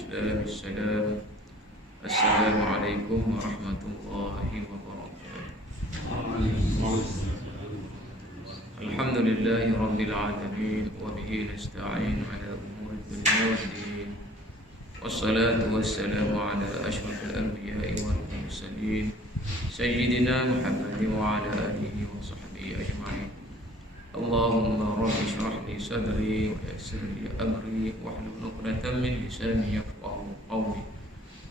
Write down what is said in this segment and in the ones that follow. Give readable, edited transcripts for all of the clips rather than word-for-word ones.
الإسلام السلام. السلام عليكم ورحمة الله وبركاته. الحمد لله رب العالمين وبه نستعين على أمور الدنيا والدين، والصلاة والسلام على أشرف الأنبياء والمرسلين سيدنا محمد وعلى آله وصحبه أجمعين. اللهم رب اشرح لي صدري ويسر لي أمري واحلل عقدة من لساني يفقهوا قولي.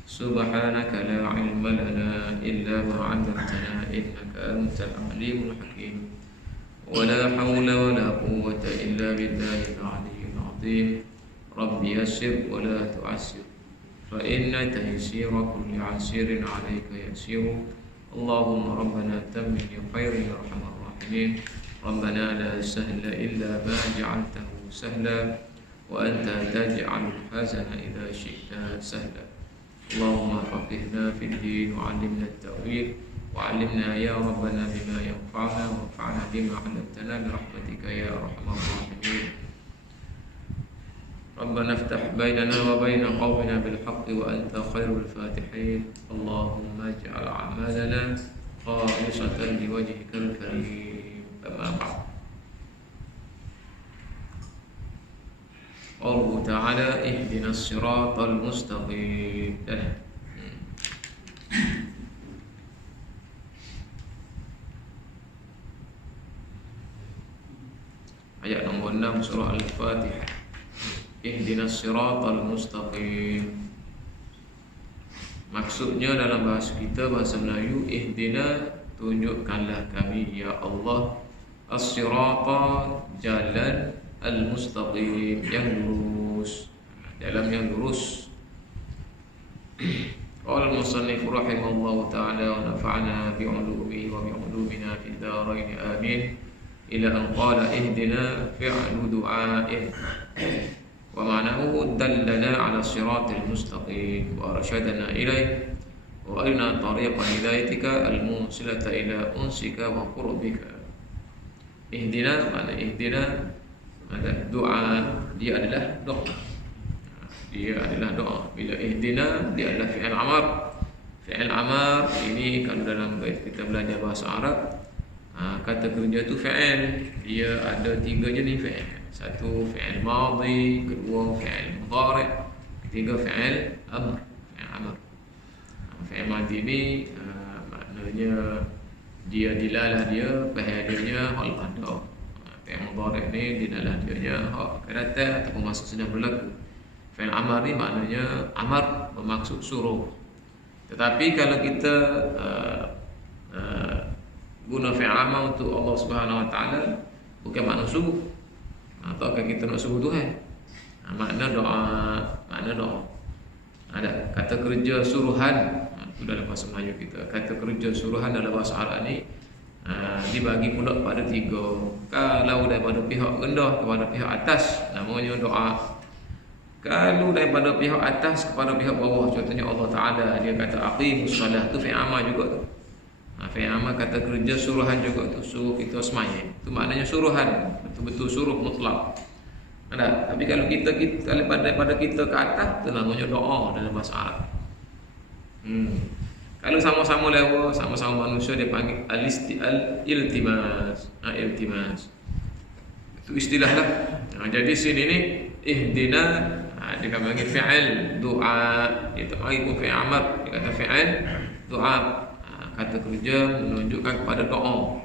سبحانك لا علم لنا إلا ما علمتنا إنك أنت العليم الحكيم. ولا حول ولا قوة إلا بالله العلي العظيم. رب يسر ولا تعسر فإن تيسير كل عسير عليك يسير. اللهم ربنا تمم بخير يا أرحم الراحمين. ربنا لا سهل إلا ما جعلته سهلا وأنت تجعل الحزن إذا شئت سهلا. اللهم فقهنا في الدين وعلمنا التأويل وعلمنا يا ربنا بما ينفعنا وانفعنا بما علمتنا برحمتك يا أرحم الراحمين. ربنا افتح بيننا وبين قومنا بالحق وأنت خير الفاتحين. اللهم اجعل أعمالنا خالصة لوجهك الكريم. أما بعد. قوله تعالى اهدنا الصراط المستقيم. Ayat nombor 6 surah Al-Fatihah. Ihdinas siratal mustaqim. Maksudnya dalam bahasa kita, bahasa Melayu, ihdina, tunjukkanlah kami ya Allah, as-sirata, jalan, al-mustaqim, yang lurus, jalan yang lurus. Qala al-musannif rahimahullahu ta'ala wa nafa'ana bi'ulumihi wa bi'ulumina fid dharain amin. Ila an qala ihdina fi'lu du'a'in wa ma'nahu dallana 'ala siratil mustaqim wa arsyadana ilayhi wa arina tariqa hidayatika al-musilata ila unsika wa qurbika. Ihdina, makna ihdina ada doa, dia adalah doa. Dia adalah doa. Bila ihdina, dia adalah fi'il amar. Fi'il amar ini kalau dalam kita belajar bahasa Arab, kata kerja tu fi'il. Dia ada 3 jenis fi'il. Satu fi'il madhi, kedua fi'il mudhari', ketiga fi'il amr. Fi'il amr. Fi'il madhi ni maknanya dia dilalah dia, pahadanya hal pada. Fi'il mudhari' ni dilalah dia hak akan datang ataupun masa sedang berlaku. Fi'il amr ni maknanya amar, bermaksud suruh. Tetapi kalau kita guna fi'il amr untuk Allah Subhanahu Wa Taala, bukan makna suruh. Ataukah kita nak suruh Tuhan? Makna doa, makna doa. Ada kata kerja suruhan, itu dalam bahasa Melayu kita. Kata kerja suruhan dalam bahasa Arab ni dibagi pula pada 3. Kalau daripada pihak rendah kepada pihak atas, namanya doa. Kalau daripada pihak atas kepada pihak bawah, contohnya Allah Ta'ala, dia kata aqimus salah, tu fi'il amr juga tu. Fi'il amr kata kerja suruhan juga tu, suruh kita sembahyang. Itu maknanya suruhan, betul-betul suruh mutlak. Ada. Tapi kalau kita kalau daripada kita ke atas, itu namanya doa dalam bahasa Arab. Kalau sama-sama lewa, sama-sama manusia, dia panggil al-iltimas. Iltimas. Itu istilah lah. Jadi sini ni ihdina, dia akan panggil fi'il doa. Dia tak panggil pun fi'il amr, dia kata fi'il doa. Kata kerja menunjukkan kepada doa.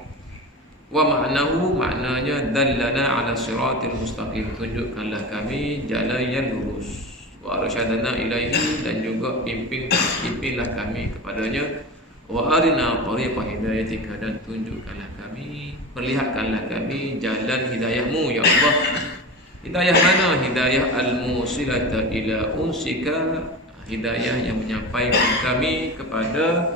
Wa ma'nahu, maknanya dallana 'ala siratil mustaqim, tunjukkanlah kami jalan yang lurus. Wa arsyadana ilaihi, dan juga pimpinlah kami kepadanya. Wa arina tariqa hidayatika, dan tunjukkanlah kami, perlihatkanlah kami jalan hidayahmu ya Allah. Hidayah mana? Hidayah al-musilata ila unsika, hidayah yang menyampaikan kami kepada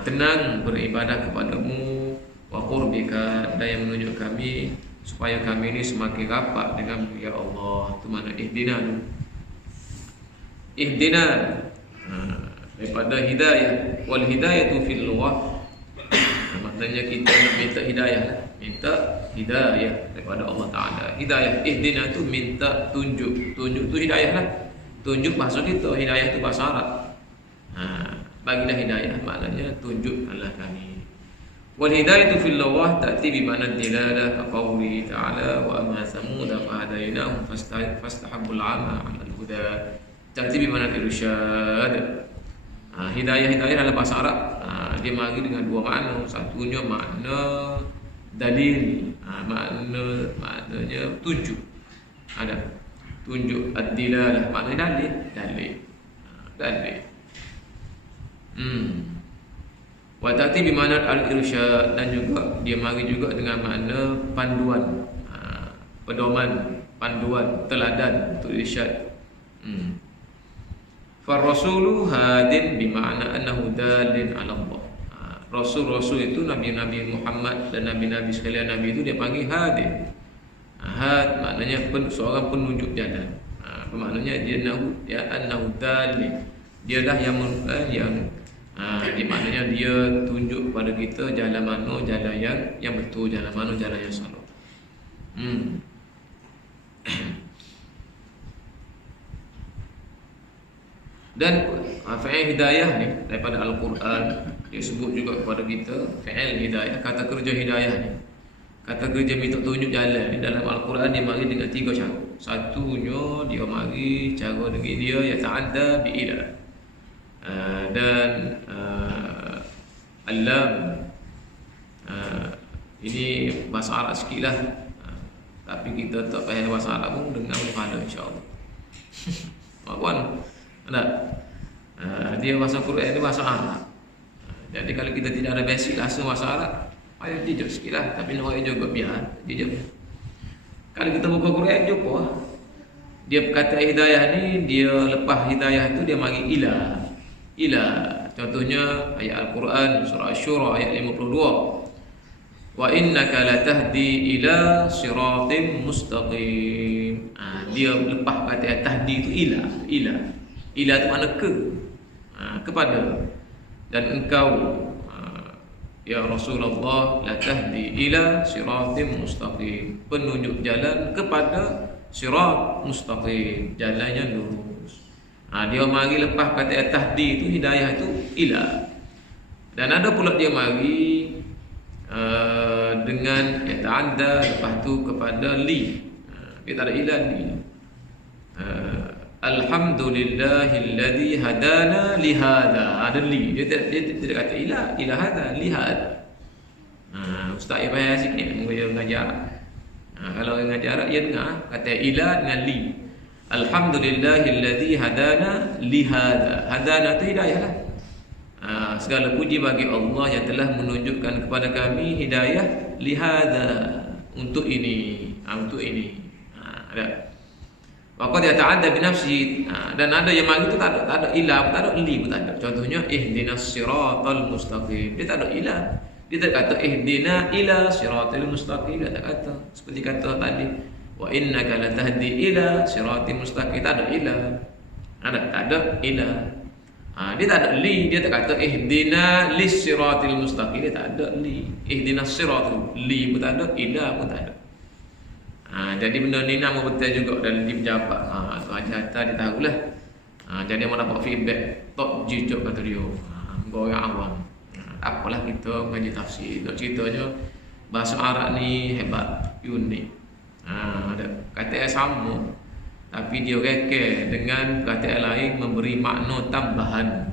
tenang beribadah kepadamu, wa qurbika, dan yang menunjuk kami supaya kami ini semakin rapat dengan ya Allah. Itu makna ihdina. Ihdina daripada hidayah. Wal hidayatu fil lughah, maknanya kita minta hidayah, minta hidayah daripada Allah Ta'ala. Hidayah, ihdina tu minta tunjuk. Tunjuk tu hidayah lah. tunjuk bahasa kita, hidayah itu bahasa Arab. Bagilah hidayah, maknanya tunjukkanlah kami. Wal hidayatu fil lawah ta'ti bi ma'na dilalah ka qawli ta'ala wa amma thamud fa hadainahum fastahabbul 'ama 'ala al-huda. Ta'ti bi ma'na irsyad. Hidayah dalam bahasa Arab dia mari dengan dua makna. Satunya makna dalil, maknanya tunjuk. Ada tunjuk ad-dilalah, maknanya dalil. Wa ta'ti bi ma'na al-irsyad, dan juga dia mari juga dengan makna panduan, pedoman, panduan, teladan, untuk irsyad. Farrasulu hadin bima'na annahu dalin 'ala Allah. Rasul-rasul itu nabi-nabi Muhammad dan nabi-nabi sekalian nabi itu dia panggil hadin. Had maknanya seorang penunjuk jalan. Maknanya dia annahu dalin. Dialah yang maknanya dia tunjuk pada kita jalan mana jalan yang betul, jalan mana jalan yang salah. Dan fi'il hidayah ni daripada Al-Quran dia sebut juga kepada kita fi'il hidayah, kata kerja hidayah ni, kata kerja minta tunjuk jalan ni dalam Al-Quran dia mari dengan 3 cara. Satunya dia mari cara dengan dia ya ta'adda bi ila, dan alam ini bahasa Arab sikit lah, tapi kita tak faham bahasa Arab pun dengar boleh faham insyaAllah. Makwan tak? Dia bahasa Quran ni bahasa Arab. Jadi kalau kita tidak ada basic bahasa Arab, payah dijak sikit lah. Tapi nak juga biar dijak. Kalau kita buka Quran jumpa dia kata hidayah ni, dia lepas hidayah tu dia mari ila. Contohnya ayat Al-Quran surah Asy-Syura ayat 52. Wa innaka latahdi ila siratim mustaqim. Dia lepas kata tahdi tu ila tu makna kepada, dan engkau ya Rasulullah la tahdi ila siratim mustaqim, penunjuk jalan kepada sirat mustaqim, jalannya lurus. Dia mari lepas kata tahdi itu hidayah itu ila. Dan ada pula dia mari dengan ya ta'adda lepas tu kepada li. Dia tak ada ila li. Alhamdulillahilladzi hadana li hadha. Ada li. Dia tidak kata ila hadha, li hadha. Ustaz payah sikit mengajar. Kalau mengajar dia dengar kata ila dengan li. Alhamdulillahilladzi hadana li hadha. Hadana tu hidayah lah. Segala puji bagi Allah yang telah menunjukkan kepada kami hidayah li hadha, untuk ini. Ada. Maka dia ta'adda binafsi, dan ada yang mari tu tak ada ilah, tak ada li pun tak ada. Contohnya ihdinas siratal mustaqim, dia tak ada ilah. Dia tak kata ihdina ila siratal mustaqim, dia tak kata. Seperti kata tadi wa innaka latahdi ila siratal mustaqim, tak ada ilah. Tak ada ilah. Dia tak ada li, dia tak kata ihdina lis siratal mustaqim, dia tak ada li. Ihdinas siratal, li pun tak ada, ilah pun tak ada. Jadi benda ni nama betul juga dalam di pejabat. Tu ajar dia tahulah. Jadi mau dapat feedback tok jujur kata dia. Orang awam. Apalah kita mengaji tafsir. Nak ceritanya bahasa Arab ni hebat, unik. Ada kata yang sama tapi dia reka dengan kata yang lain memberi makna tambahan,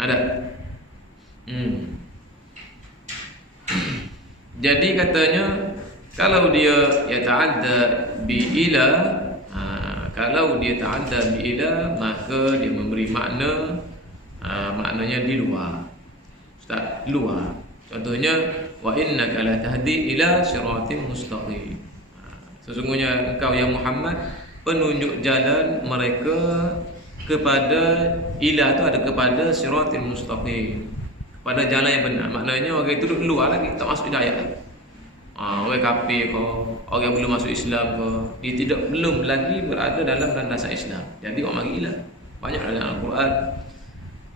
Ada. Jadi katanya kalau dia ta'adda bi ila, kalau dia ta'adda bi ila, maka dia memberi makna, maknanya di luar. Ustaz, luar. Contohnya wa innaka la tahdi ila siratim mustaqim. Sesungguhnya engkau yang Muhammad penunjuk jalan mereka kepada ila tu ada kepada siratil mustaqim, kepada jalan yang benar. Maknanya orang itu duduk luar lagi, tak masuk hidayah lagi. Orang kafir ke, orang belum masuk Islam ke, dia belum lagi berada dalam landasan Islam. Jadi orang mari ilah. Banyak dalam Al-Quran.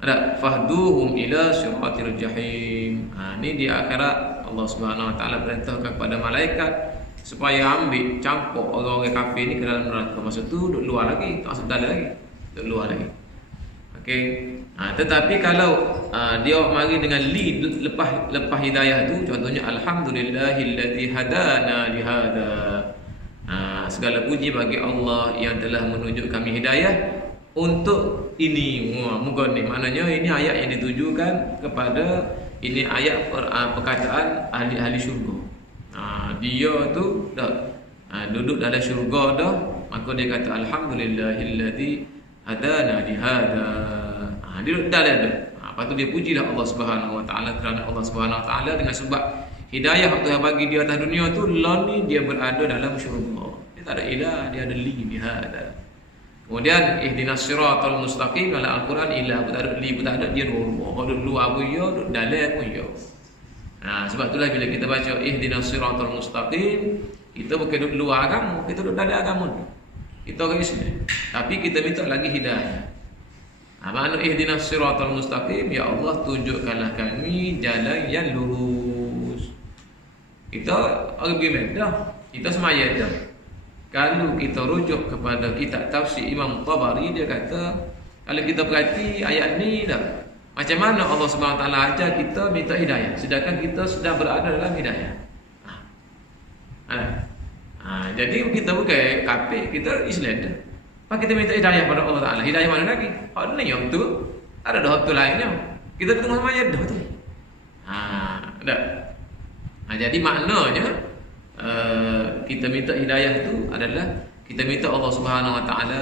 Ada fahduhum ila siratil jahim. Ini di akhirat Allah Subhanahu wa taala perintahkan kepada malaikat supaya ambil campur orang-orang kafir ni ke dalam neraka. Maksud tu duduk luar lagi, tak masuk dalam lagi, duduk luar lagi. Okey. Tetapi kalau dia mari dengan lepas hidayah tu, contohnya alhamdulillahilladzi hadana li hada. Segala puji bagi Allah yang telah menunjuk kami hidayah untuk ini. Moga ni maknanya ini ayat yang ditujukan kepada ini ayat perkataan ahli-ahli syurga. Dia tu dah duduk dalam syurga dah, maka dia kata alhamdulillahilladzi hadana li hada. Dia duduk dalam dah. Lepas tu dia pujilah Allah Subhanahu Wa Taala kerana Allah Subhanahu Wa Taala dengan sebab hidayah yang Tuhan bagi dia atas dunia tu, lah ni dia berada dalam syurga. Dia tak ada ilah, dia ada li hada. Kemudian ihdinas siratal mustaqim, dalam Al-Quran ilah pun tak ada, li pun tak ada, dia dua. Kalau duduk luar pun ya, duduk dalam pun ya. Sebab itulah bila kita baca ihdinas siratal mustaqim, kita bukan duduk luar agama, kita duduk dalam agama tu. Kita orang Islam, tapi kita minta lagi hidayah. Makna ihdinas siratal mustaqim, ya Allah tunjukkanlah kami jalan yang lurus. Kita orang beriman dah, kita semaya dah. Kalau kita rujuk kepada kitab tafsir Imam Tabari, dia kata kalau kita perhati ayat ni dah, macam mana Allah Subhanahu Wa Taala ajar kita minta hidayah sedangkan kita sedang berada dalam hidayah. Jadi kita bukan kafir, kita Islam dah. Pak kita minta hidayah pada Allah Taala. Hidayah mana lagi? Ni yang tu. Ada dah tu lainnya. Kita tengok sama ayat dah tu. Dah. Jadi maknanya kita minta hidayah tu adalah kita minta Allah Subhanahu Wa Taala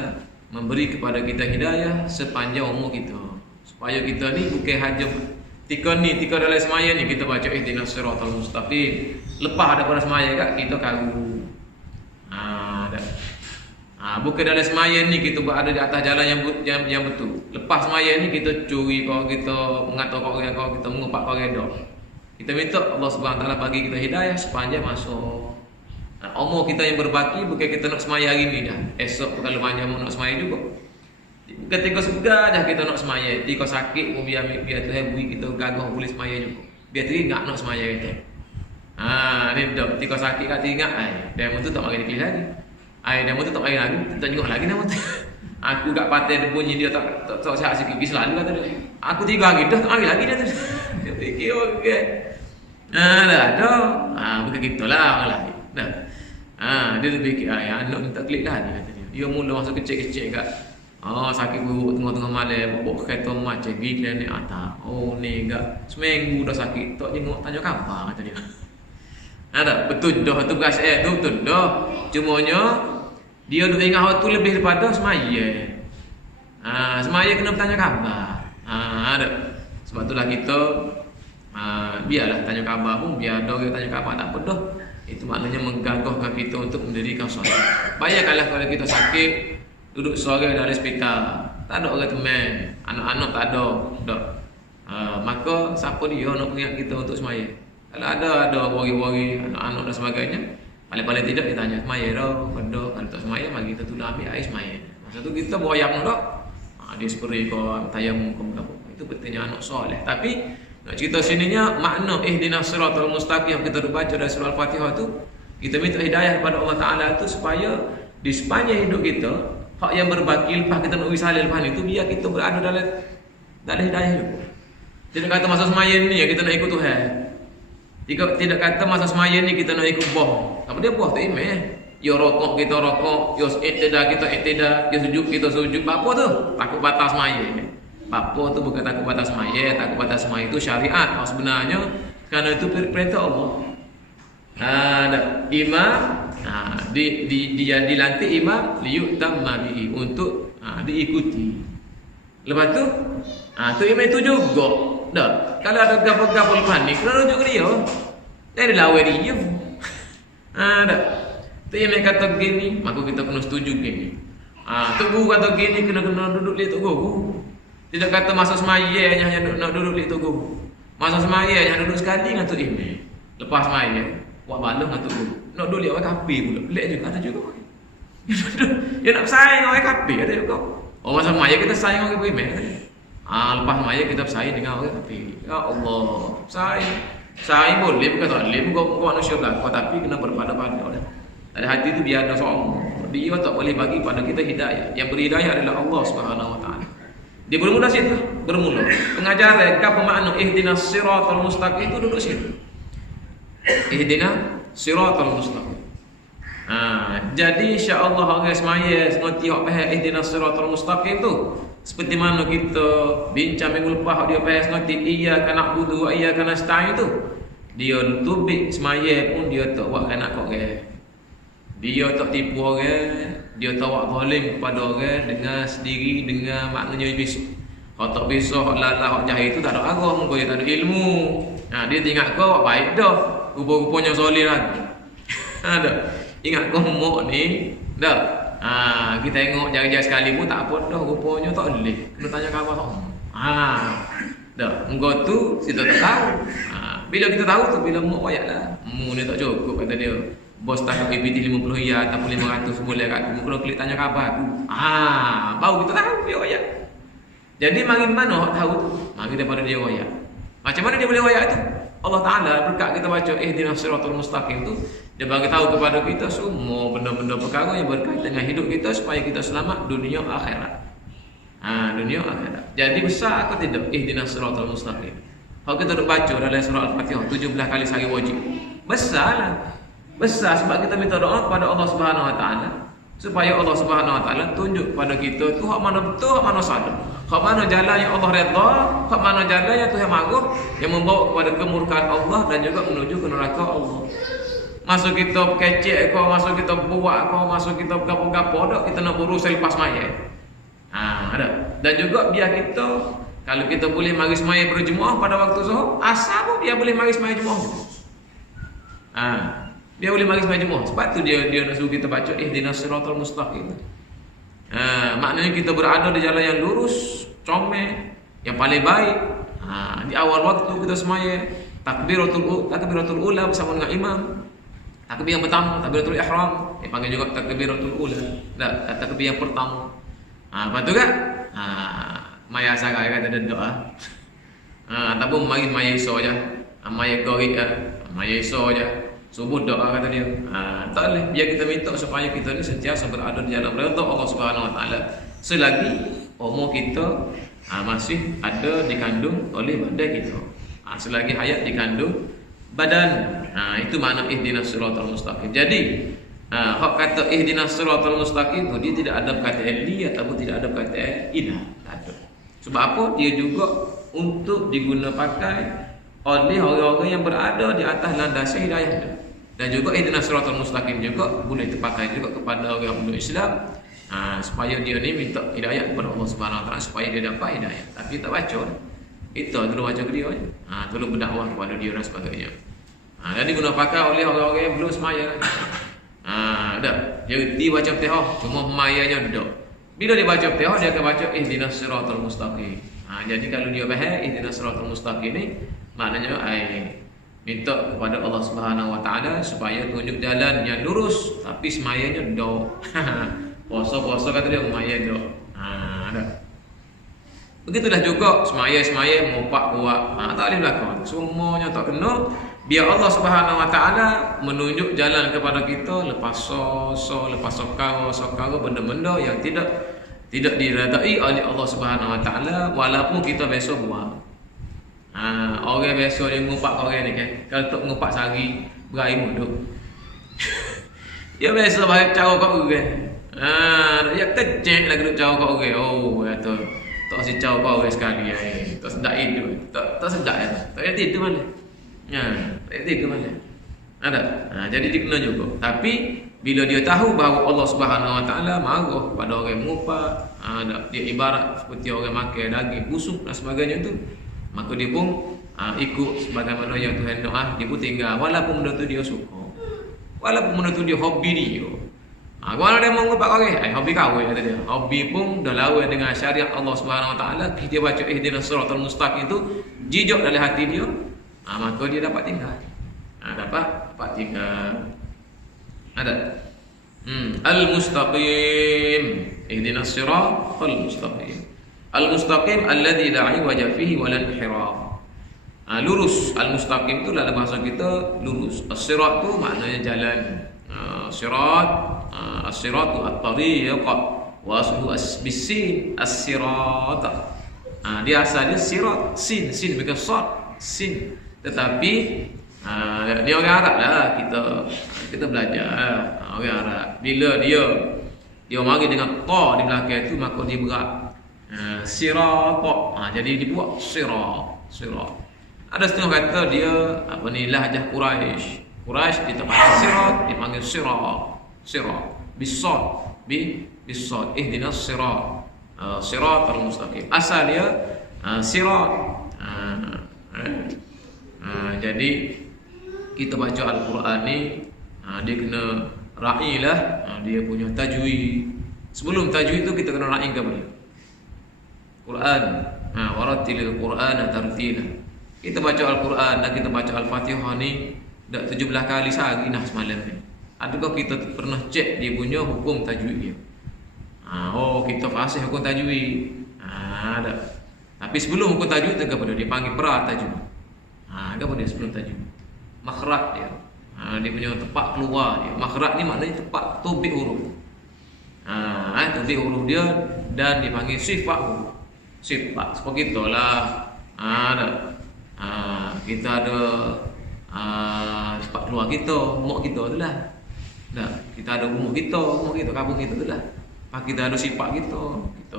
memberi kepada kita hidayah sepanjang umur kita, supaya kita ni bukan hanya tika dalam semaya ni kita baca ihdinas siratal mustaqim, lepas daripada semaya kat kita kagu. Bukan dalam semaya ni kita berada di atas jalan yang betul. Lepas semaya ni kita curi kau, kita mengatur kau, kita mengupak kau dah. Kita minta Allah Subhanahu Wa Taala bagi kita hidayah sepanjang masa. Umur kita yang berbaki, bukan kita nak semaya hari ni dah. Esok kalau panjang nak semaya juga. Ketika sudah dah kita nak semaya, ketika sakit pun biar Tuhan beri kita gagah boleh semaya juga. Biar teringat nak semaya kita. Ni dah ketika sakit kat teringat demo tu tak mari dipilih lagi. Demo tu tak mari lagi, tak tengok lagi nama tu. Aku kat paten bunyi dia tak sihat sikit selalu kata dia. Aku 3 hari dah tak mari lagi dia tu. Dia fikir okey. Bukan gitulah orang lain. Dia tu fikir anak minta klik lah dia kata dia. Dia mula masa kecil-kecil kat sakit buruk tengah-tengah malam bawa kereta macam gila ni tak. Ni enggak seminggu dah sakit tak jenguk tanya khabar kata dia. Betul dah tu berasa betul dah. Cumanya dia duk ingat waktu lebih daripada semaya. Semaya kena bertanya khabar. Sebab itulah kita biarlah tanya khabar pun, biar ada orang tanya khabar tak apa dah. Itu maknanya menggagahkan kita untuk mendirikan solat. Bayangkanlah kalau kita sakit duduk seorang dalam hospital, tak ada orang teman, anak-anak tak ada dah. Maka siapa dia nak ingat kita untuk semaya? Kalau ada wari-wari anak-anak dan sebagainya, paling-paling tidak kita tanya semaya dah, benda kalau tak semaya mari kita tolong ambil air semaya. Masa tu kita berayam dah. Dia spray kau tayamum kau berapa. Itu betulnya anak soleh. Tapi nak cerita sininya makna ihdinas siratal mustaqim yang kita baca dari surah Al-Fatihah tu, kita minta hidayah kepada Allah Taala tu supaya di sepanjang hidup kita hak yang berbaki lepas kita nak wisalil lepas itu biar kita berada dalam hidayah juga. Tidak kata masa semaya ni ya kita nak ikut Tuhan. Tidak kata masa semaya ni kita nak ikut boh. Apa dia boh tu iman. Ya rokok kita rokok, ya iktidal kita iktidal, ya sujud kita sujud. Apa tu? Takut batas semaya. Apa tu bukan takut batas semaya, takut batas semaya itu syariat. Sebenarnya kerana itu perintah Allah. Imam dilantik imam liyutamma bihi untuk diikuti. Lepas tu tu imam itu juga. Dah. Kalau ada gapo-gapo lepas ni kena rujuk ke dia. Dia lawan dia. Dah. Tu imam kata begini, maka kita kena setuju begini. Tu guru kata begini kena duduk di tu guru. Tidak kata masa semaya hanya nak duduk di tu guru. Masa semaya hanya duduk sekali dengan tu imam. Lepas semaya buat balong dengan tu guru. Nak duduk lihat orang kafir pula. Pelik juga ada juga. Dia nak bersaing dengan orang kafir ada juga. Masa semaya kita sayang orang beriman. Lepas semaya kita bersaing dengan orang kafir. Ya Allah, saing boleh bukan tak boleh, bukan manusia belaka tapi kena berpada-pada dah. Dalam hati itu biar ada sombong. Dia tak boleh bagi pada kita hidayah. Yang beri hidayah adalah Allah Subhanahu Wa Taala. Dia bermula situ, bermula. Pengajaran apa makna ihdinas siratal mustaqim itu duduk situ. Ihdinas siratal mustaqim. Jadi insya-Allah orang semaya ngerti hak faham ihdinas siratal mustaqim tu. Seperti mana kita bincang minggu lepas dia faham ngerti iyyaka na'budu wa iyyaka nasta'in tu. Dia tubik semaya pun dia tak buat nak kok dia tak tipu orang, dia tak buat zalim kepada orang dengan sendiri dengan maknanya bisa. Kalau tak bisa hak lalah hak jahil itu tak ada arah, mungkin dia tak ada ilmu. Dia ingat kau baik dah, rupa-rupanya zalim lagi. Ada. Ingat kau mok ni, dah. Kita tengok jaga-jaga sekali pun tak apa dah, rupanya tak boleh. Kena tanya khabar tak. Dah. Engkau tu kita tak tahu. Bila kita tahu tu bila mok wayaklah. Ni tak cukup kata dia. Bos tak PPT 50 ya ataupun 500 boleh kat aku. Kalau klik tanya khabar aku. Baru kita tahu dia wayak. Jadi mari mana tahu tu? Mari daripada dia wayak. Macam mana dia boleh wayak tu? Allah Taala berkat kita baca ihdinas siratal mustaqim tu, dia bagi tahu kepada kita semua benda-benda perkara yang berkaitan dengan hidup kita supaya kita selamat dunia akhirat. Dunia akhirat. Jadi besar atau tidak ihdinas siratal mustaqim? Kalau kita duk baca dalam surah Al-Fatihah 17 kali sehari wajib. Besarlah. Besar sebab kita minta doa kepada Allah Subhanahu Wa Taala supaya Allah Subhanahu Wa Taala tunjuk kepada kita tu hak mana betul, hak mana salah, hak mana jalan yang Allah redha, hak mana jalan yang Tuhan marah, yang membawa kepada kemurkaan Allah dan juga menuju ke neraka Allah. Masuk kita kecek kau, masuk kita buat kau, masuk kita gapo-gapo dak kita nak urus selepas mayat. Ada. Dan juga biar kita kalau kita boleh mari semaya berjemaah pada waktu zuhur, asal pun dia boleh mari semaya jemaah. Dia boleh mari sembahyang Jumaat. Sebab tu dia nak suruh kita baca ihdinas siratal mustaqim. Maknanya kita berada di jalan yang lurus, comel, yang paling baik. Di awal waktu kita sembahyang takbiratul ula bersama dengan imam. Takbir yang pertama, takbiratul ihram, yang panggil juga takbiratul ula. Takbir yang pertama. Lepas tu kan? Maya sarai kata ada doa. Ataupun mari maya iso aja. Maya gorik maya iso aja. Subuh doa kata dia. Tak boleh. Biar kita minta supaya kita ni sentiasa berada di jalan perintah Allah Subhanahu Wa Taala. Selagi umur kita masih ada dikandung oleh badan kita. Selagi hayat dikandung badan. Itu makna ihdinas siratal mustaqim. Jadi hak kata ihdinas siratal mustaqim tu dia tidak ada perkataan li ataupun tidak ada perkataan ina. Ada. Sebab apa? Dia juga untuk diguna pakai oleh orang-orang yang berada di atas landasan hidayah. Dan juga ihdinas siratal mustaqim juga boleh terpakai juga kepada orang yang belum Islam, supaya dia ni minta hidayah kepada Allah Subhanahu Wa Taala supaya dia dapat hidayah. Tapi tak baca. Itu dulu baca ke dia aja. Tolong berdakwah kepada dia dan sebagainya. Dan diguna pakai oleh orang-orang yang belum semaya. Dah. Dia baca Fatihah cuma mayanya duduk. Bila dia baca Fatihah dia akan baca ihdinas siratal mustaqim. Jadi kalau dia faham ihdinas siratal mustaqim ni maknanya minta kepada Allah Subhanahu Wa Taala supaya tunjuk jalan yang lurus tapi semayanya dok. Puasa-puasa kata dia semaya dok. Ada. Begitulah juga semaya mopak buat. Tak boleh belakang. Semuanya tak kena. Biar Allah Subhanahu Wa Taala menunjuk jalan kepada kita lepas lepas sokara benda-benda yang tidak diredai oleh Allah Subhanahu Wa Taala walaupun kita biasa buat. Orang biasa dia ngumpat orang ni kan. Kalau tak ngumpat sehari berair duk. Dia biasa baik cara kau orang. Dia kecek lagi duk cara kau orang. Oh, kata tak si cara kau orang sekali. Tak sedap hidup. Tak sedap ya. Tak ada tidur mana. Tak ada tidur mana. Ada. Jadi dia kena juga. Tapi bila dia tahu bahawa Allah Subhanahu Wa Taala marah pada orang ngumpat, dia ibarat seperti orang makan daging busuk dan sebagainya tu. Maka dia pun ikut sebagaimana yang Tuhan doa, dia pun tinggal walaupun benda tu dia suka, walaupun benda tu dia hobi dia. Kalau dia mau ngumpat orang, hobi kau kata dia. Hobi pun dah lawan dengan syariat Allah Subhanahu Wa Taala. Kita baca ihdinas siratal mustaqim itu jijak dalam hati dia, maka dia dapat tinggal. Dapat tinggal. Ada. Al-mustaqim. Ihdinas siratal mustaqim. Al-mustaqim alladzi la iwaja fihi wa la inhiraf. Lurus. Al-mustaqim itu dalam bahasa kita lurus. As-sirat tu maknanya jalan. sirat, as-siratu at-tariq, wa asluhu bis-sin as-sirat. Dia asalnya sirat, sin bukan sad, sin. Tetapi dia orang Arab lah, kita belajar orang Arab. Bila dia mari dengan ta di belakang itu, maka dia berat. Sirat, jadi dibuat sirat. Ada setengah kata dia lahjah Quraisy dia tak panggil sirat, dia panggil sirat bisad ihdinas sirat, siratal mustaqim. Asal dia sirat. Jadi kita baca Al-Quran ni, dia kena ra'ilah dia punya tajwid. Sebelum tajwid tu kita kena ra'ikan dia Quran. Warattilil Qur'ana tartila. Kita baca Al-Quran dan kita baca Al-Fatihah ni dah 17 kali sehari semalam ni. Adakah kita pernah cek dia punya hukum tajwid dia? Kita fasih hukum tajwid. Ada. Tapi sebelum hukum tajwid tu kepada dia panggil pra tajwid. Apa dia sebelum tajwid? Makhraj dia. Dia punya tempat keluar dia. Makhraj ni maknanya tempat tubik huruf. Tubik huruf dia dan dipanggil sifat huruf. Sifat seperti itulah. Ada. Kita ada tempat keluar kita, rumah kita tu lah. Kita ada rumah kita, kampung kita tu lah. Kita ada sifat kita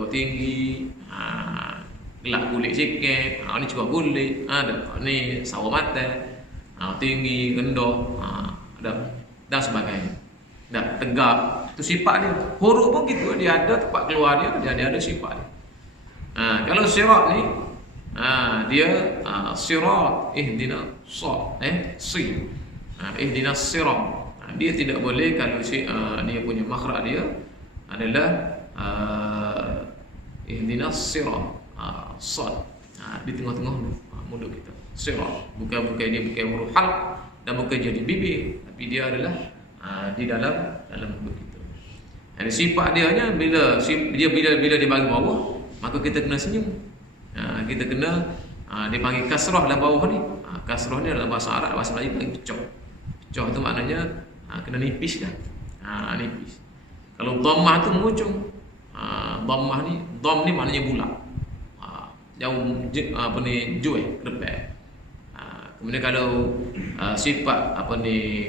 tinggi, gelap kulit sikit, ni cuba kulit, ni sawo mata, tinggi, rendah, dan sebagainya. Tegak, itu sifat dia. Huruf pun gitu, dia ada tempat keluar dia ada sifat dia. Kalau sirat ni, dia sirat ihdinas sin, ihdinas sirat. Dia tidak boleh kalau dia punya makhraj dia adalah ihdinas sirat, sad, di tengah-tengah mulut kita. Sirat bukan dia bukan huruf halq dan bukan jadi bibir, tapi dia adalah di dalam mulut kita. Jadi sifat dia hanya bila dia bagi bawah, maka kita kena senyum. Kita kena dipanggil kasrah dalam bawah ni. Kasrah ni dalam bahasa Arab, bahasa Melayu panggil pecah. Pecah tu maknanya kena nipis dah. Nipis. Kalau dhammah tu mengucung. Dhammah ni, dham ni maknanya bulat. Jauh juih ke depan. Kemudian kalau sifat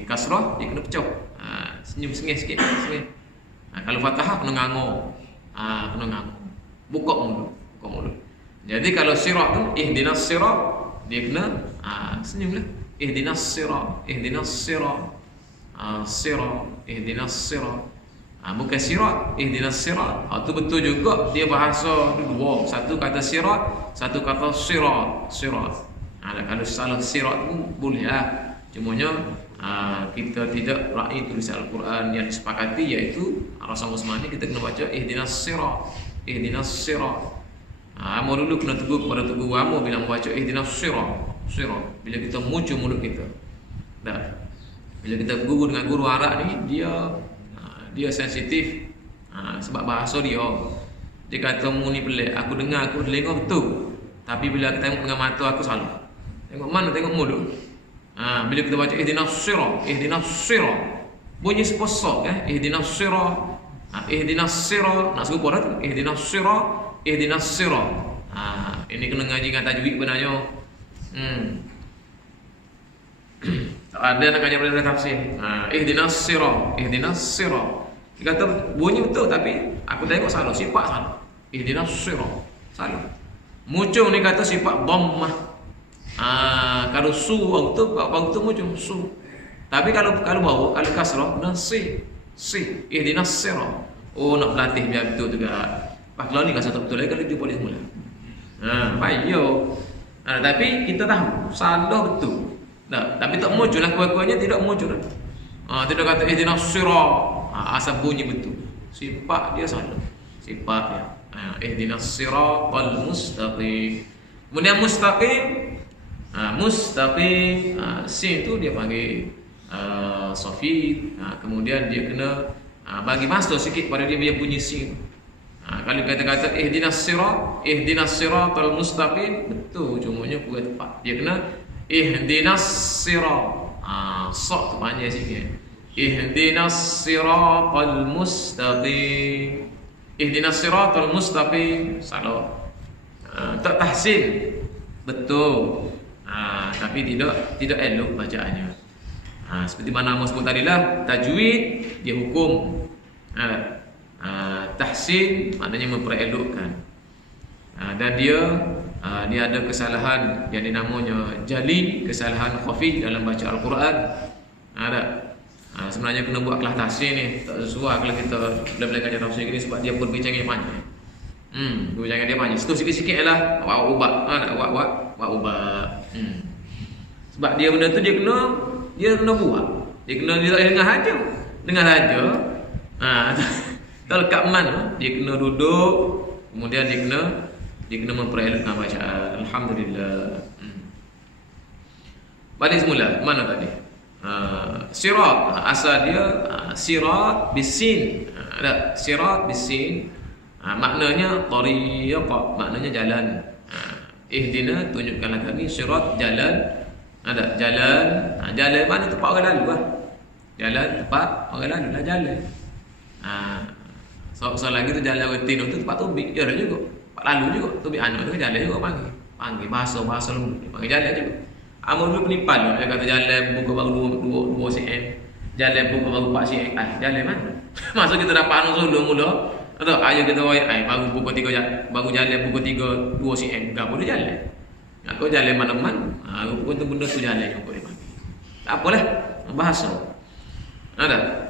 kasrah, dia kena pecah. Senyum sengih sikit, sengih. Kalau fathah kena ngangor. Buka mulut. Jadi kalau sirat tu ihdinas sirat, dia kena senyum lah. Ihdinas sirat, ihdinas sirat. Bukan sirat, ihdinas sirat. Itu betul juga dia bahasa dua. Satu kata sirat, satu kata sirat. Kalau salah sirat pun boleh lah. Cumanya kita tidak ra'i tulisan Al-Quran yang disepakati, iaitu Rasulullah Usmani kita kena baca ihdinas sirat. Amo dulu kena tegur kepada tegur amo bila membaca ihdinas sirat. Bila kita muncul mulut kita. Bila kita guru dengan guru Arab ni, dia sensitif. Sebab bahasa dia kata mu ni pelik. Aku dengar, aku telinga betul. Tapi bila aku tengok dengan mata aku salah. Tengok mana? Tengok mulut. Bila kita baca ihdinas sirat, bunyi sepasok ihdinas sirat. Ihdinas sirat, nak serupa dah tu. Ihdinas sirat. Ini kena ngaji dengan tajwid benarnya. Tak ada nak ngaji pada tafsir. Ihdinas sirat. Dia kata bunyi betul tapi aku tengok salah, sifat salah. Ihdinas sirat, salah. Muncul ni kata sifat dhammah. Kalau su bau tu muncul su. Tapi kalau bau, kalau kasrah dan si. Ihdinas sirat. Nak berlatih biar betul juga. Kalau ni rasa tak betul lagi, kalau dia boleh semula. Payah. Tapi kita tahu salah betul. Tapi tak muncul lah, kuat-kuatnya tidak muncul. Tidak kata ihdinas sirat, asal bunyi betul. Sifat dia salah. Sifat dia ihdinas siratal mustaqim. Kemudian mustaqim, sin tu dia panggil safi. Kemudian dia kena bagi masuk sikit pada dia bunyi sin. Kalau kata-kata ihdinas siratal mustaqim, betul, cumanya bukan tepat. Dia kena ihdinas sirat. Sok tu panjang sikit. Ihdinas siratal mustaqim. Ihdinas siratal mustaqim. Salah. Tak tahsin. Betul. Tapi tidak elok bacaannya. Seperti mana Amos sebut tadi lah, tajwid dia hukum. Tahsin maknanya memperelokkan. Dan dia ada kesalahan yang dinamanya jali, kesalahan khafi dalam baca Al-Quran. Sebenarnya kena buat kelas tahsin ni, tak sesuai kalau kita belajar tafsir ni sebab dia perbincangan yang panjang. Perbincangan dia panjang. Situ sikit-sikit lah awak ubah. Awak ubah. Sebab dia benda tu dia kena buat. Dia kena dengar saja. Tak lekat mana, dia kena duduk, kemudian dia kena memperelokkan bacaan. Alhamdulillah. Balik semula, mana tadi? Sirat, asal dia sirat bisin. Ada sirat bisin. Maknanya tariq, maknanya jalan. Ihdina, tunjukkanlah kami sirat, jalan. Ada jalan. Jalan mana tempat orang lalu lah. Jalan tempat orang lalu lah jalan. So lagi tu jalan rutin tu tempat tubik. Ya dah juga. Tempat lalu juga. Tubik anak tu jalan juga panggil bahasa lembut. Panggil jalan juga. Amun dulu penipan dia kata jalan buka baru 2 cm. Jalan buka baru 4 cm. Jalan mana? Masa kita dapat anu solo mula. Atau ayo kita baru buka 3 baru jalan buka 2 cm. Enggak boleh jalan. Aku jalan mana-mana. Aku tu benda tu jalan juga dia panggil. Tak apalah. Bahasa. Ada.